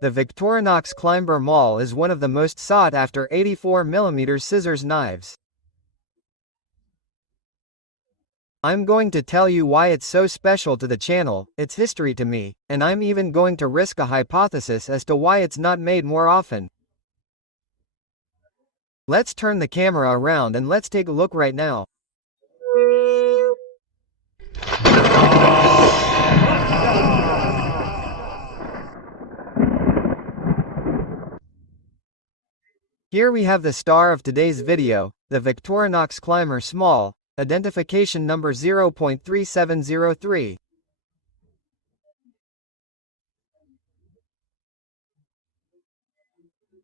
The Victorinox Climber Small is one of the most sought-after 84mm scissors knives. I'm going to tell you why it's so special to the channel, its history to me, and I'm even going to risk a hypothesis as to why it's not made more often. Let's turn the camera around and let's take a look right now. Here we have the star of today's video, the Victorinox Climber Small, identification number 0.3703.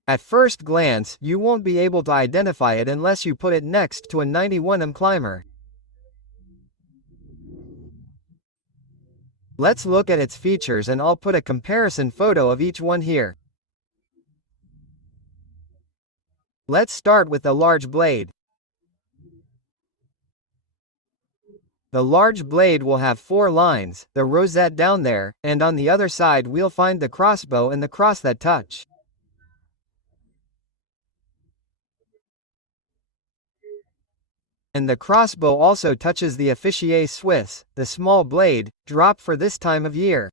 At first glance, you won't be able to identify it unless you put it next to a 91mm climber. Let's look at its features and I'll put a comparison photo of each one here. Let's start with the large blade. The large blade will have 4 lines, the rosette down there, and on the other side we'll find the crossbow and the cross that touch. And the crossbow also touches the officier Swiss, the small blade, drop for this time of year.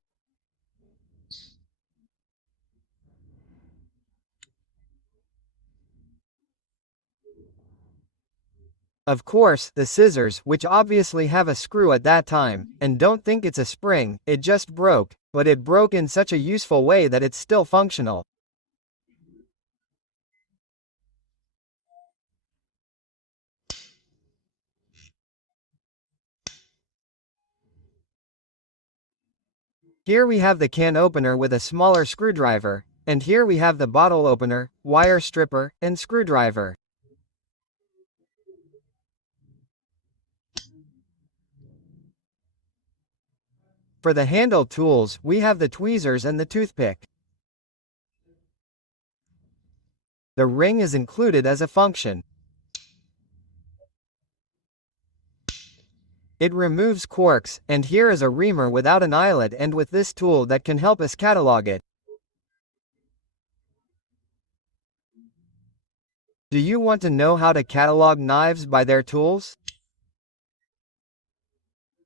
Of course, the scissors, which obviously have a screw at that time, and don't think it's a spring, it just broke, but it broke in such a useful way that it's still functional. Here we have the can opener with a smaller screwdriver, and here we have the bottle opener, wire stripper, and screwdriver. For the handle tools, we have the tweezers and the toothpick. The ring is included as a function. It removes corks, and here is a reamer without an eyelet and with this tool that can help us catalog it. Do you want to know how to catalog knives by their tools?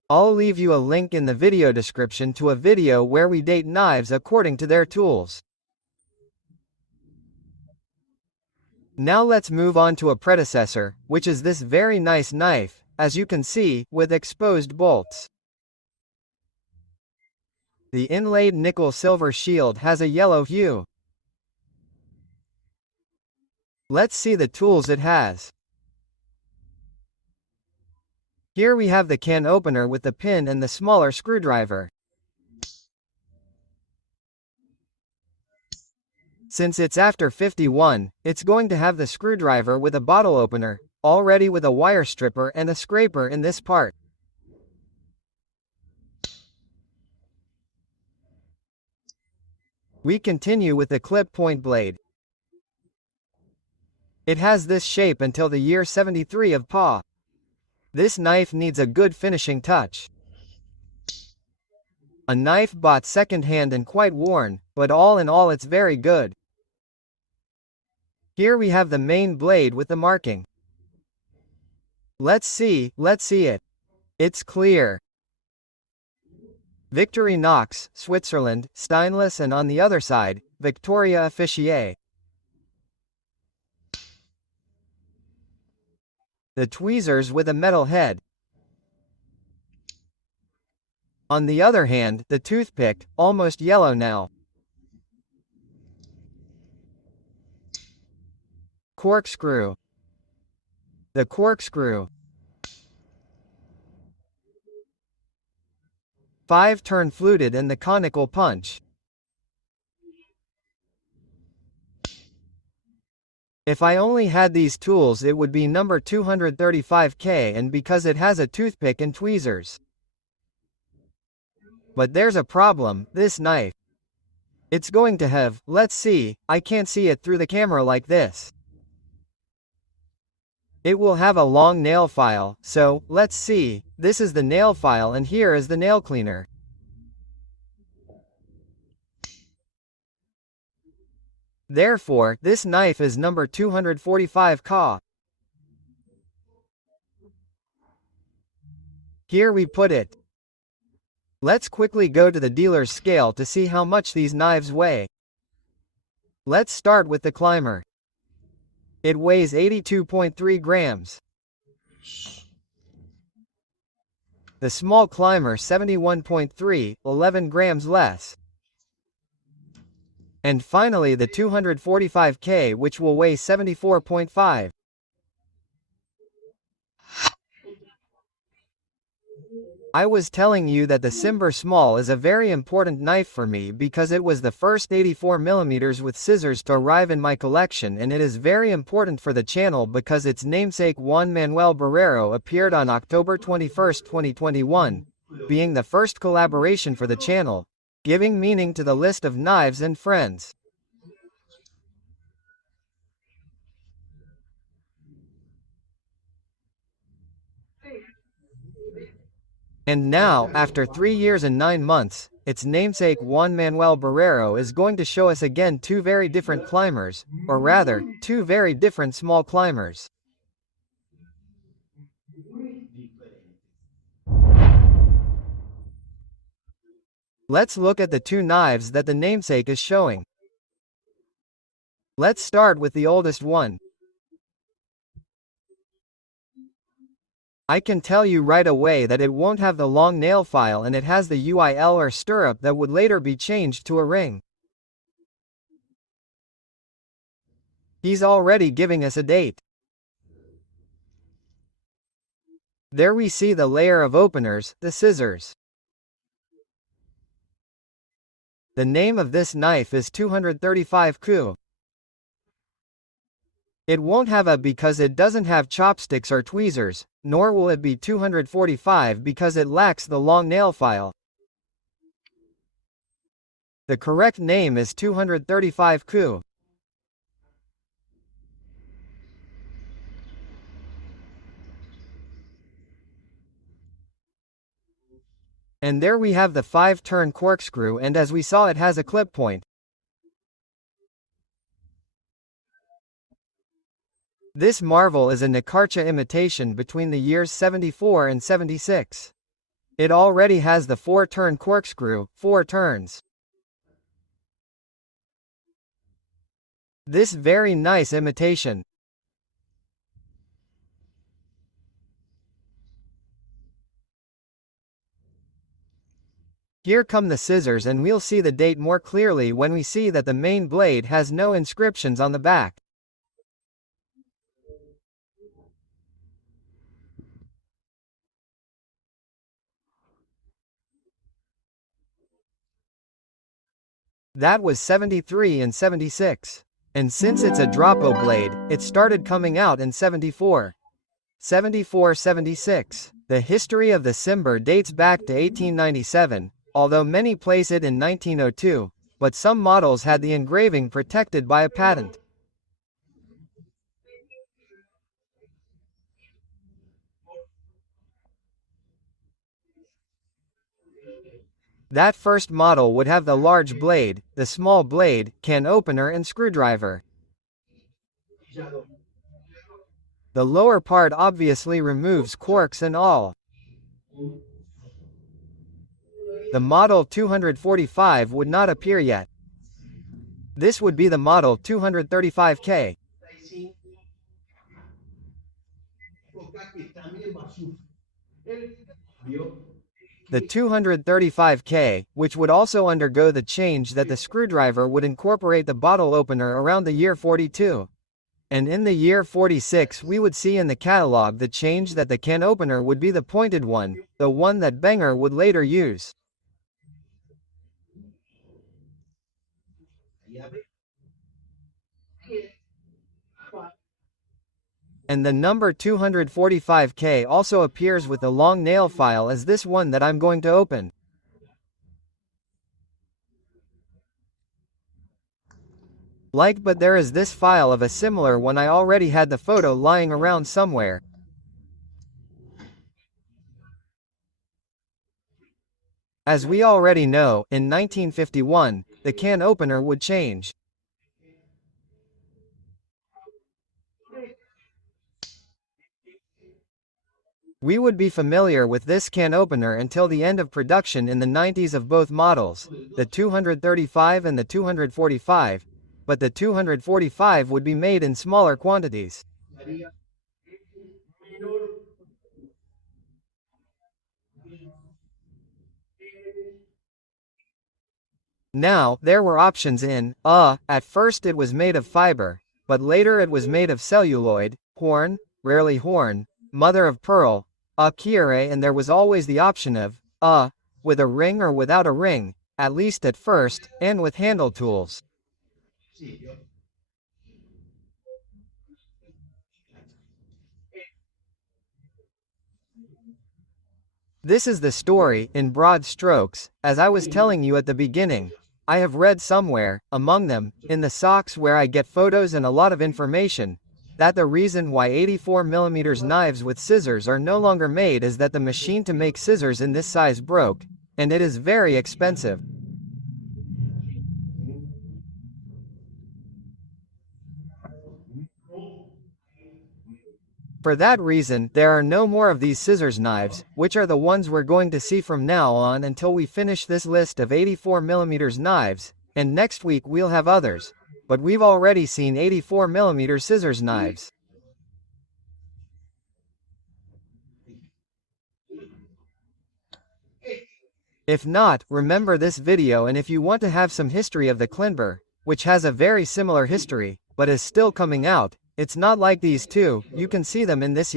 I'll leave you a link in the video description to a video where we date knives according to their tools. Now let's move on to a predecessor, which is this very nice knife, as you can see, with exposed bolts. The inlaid nickel-silver shield has a yellow hue. Let's see the tools it has. Here we have the can opener with the pin and the smaller screwdriver. Since it's after 51, it's going to have the screwdriver with a bottle opener, already with a wire stripper and a scraper in this part. We continue with the clip point blade. It has this shape until the year 73 of PA. This knife needs a good finishing touch. A knife bought second-hand and quite worn, but all in all it's very good. Here we have the main blade with the marking. Let's see it. It's clear. Victorinox, Switzerland, stainless, and on the other side, Victoria officier. The tweezers with a metal head. On the other hand, the toothpick, almost yellow now. Corkscrew. The corkscrew. 5-turn fluted and the conical punch. If I only had these tools it would be number 235K, and because it has a toothpick and tweezers. But there's a problem, this knife. It's going to have, let's see, I can't see it through the camera like this. It will have a long nail file, so, let's see, this is the nail file and here is the nail cleaner. Therefore, this knife is number 245 Ka. Here we put it. Let's quickly go to the dealer's scale to see how much these knives weigh. Let's start with the climber. It weighs 82.3 grams. The small climber 71.3, 11 grams less. And finally the 245K, which will weigh 74.5. I was telling you that the Climber Small is a very important knife for me because it was the first 84mm with scissors to arrive in my collection, and it is very important for the channel because its namesake Juan Manuel Barrero appeared on October 21, 2021, being the first collaboration for the channel, giving meaning to the list of knives and friends. And now, after 3 years and 9 months, its namesake Juan Manuel Barrero is going to show us again two very different climbers, or rather, two very different small climbers. Let's look at the two knives that the namesake is showing. Let's start with the oldest one. I can tell you right away that it won't have the long nail file, and it has the UIL or stirrup that would later be changed to a ring. He's already giving us a date. There we see the layer of openers, the scissors. The name of this knife is 235 Ku. It won't have a because it doesn't have chopsticks or tweezers, nor will it be 245 because it lacks the long nail file. The correct name is 235 Ku. And there we have the 5-turn corkscrew, and as we saw, it has a clip point. This marvel is a Nikarcha imitation between the years 74 and 76. It already has the 4-turn corkscrew, 4 turns. This very nice imitation. Here come the scissors, and we'll see the date more clearly when we see that the main blade has no inscriptions on the back. That was 73 and 76. And since it's a Dropo blade, it started coming out in 74. 74-76. The history of the Climber dates back to 1897, although many place it in 1902, but some models had the engraving protected by a patent. That first model would have the large blade, the small blade, can opener and screwdriver. The lower part obviously removes corks and all. The model 245 would not appear yet. This would be the model 235K. The 235K, which would also undergo the change that the screwdriver would incorporate the bottle opener around the year 42. And in the year 46 we would see in the catalog the change that the can opener would be the pointed one, the one that Benger would later use. And the number 245K also appears with the long nail file as this one that I'm going to open. But there is this file of a similar one. I already had the photo lying around somewhere. As we already know, in 1951, the can opener would change. We would be familiar with this can opener until the end of production in the 90s of both models, the 235 and the 245, but the 245 would be made in smaller quantities. Now, there were options at first it was made of fiber, but later it was made of celluloid, horn, rarely horn, mother of pearl, cuirae, and there was always the option of, with a ring or without a ring, at least at first, and with handle tools. This is the story, in broad strokes, as I was telling you at the beginning. I have read somewhere, among them, in the socks where I get photos and a lot of information, that the reason why 84mm knives with scissors are no longer made is that the machine to make scissors in this size broke, and it is very expensive. For that reason, there are no more of these scissors knives, which are the ones we're going to see from now on until we finish this list of 84mm knives, and next week we'll have others. But we've already seen 84mm scissors knives. If not, remember this video, and if you want to have some history of the Climber, which has a very similar history, but is still coming out, it's not like these two, you can see them in this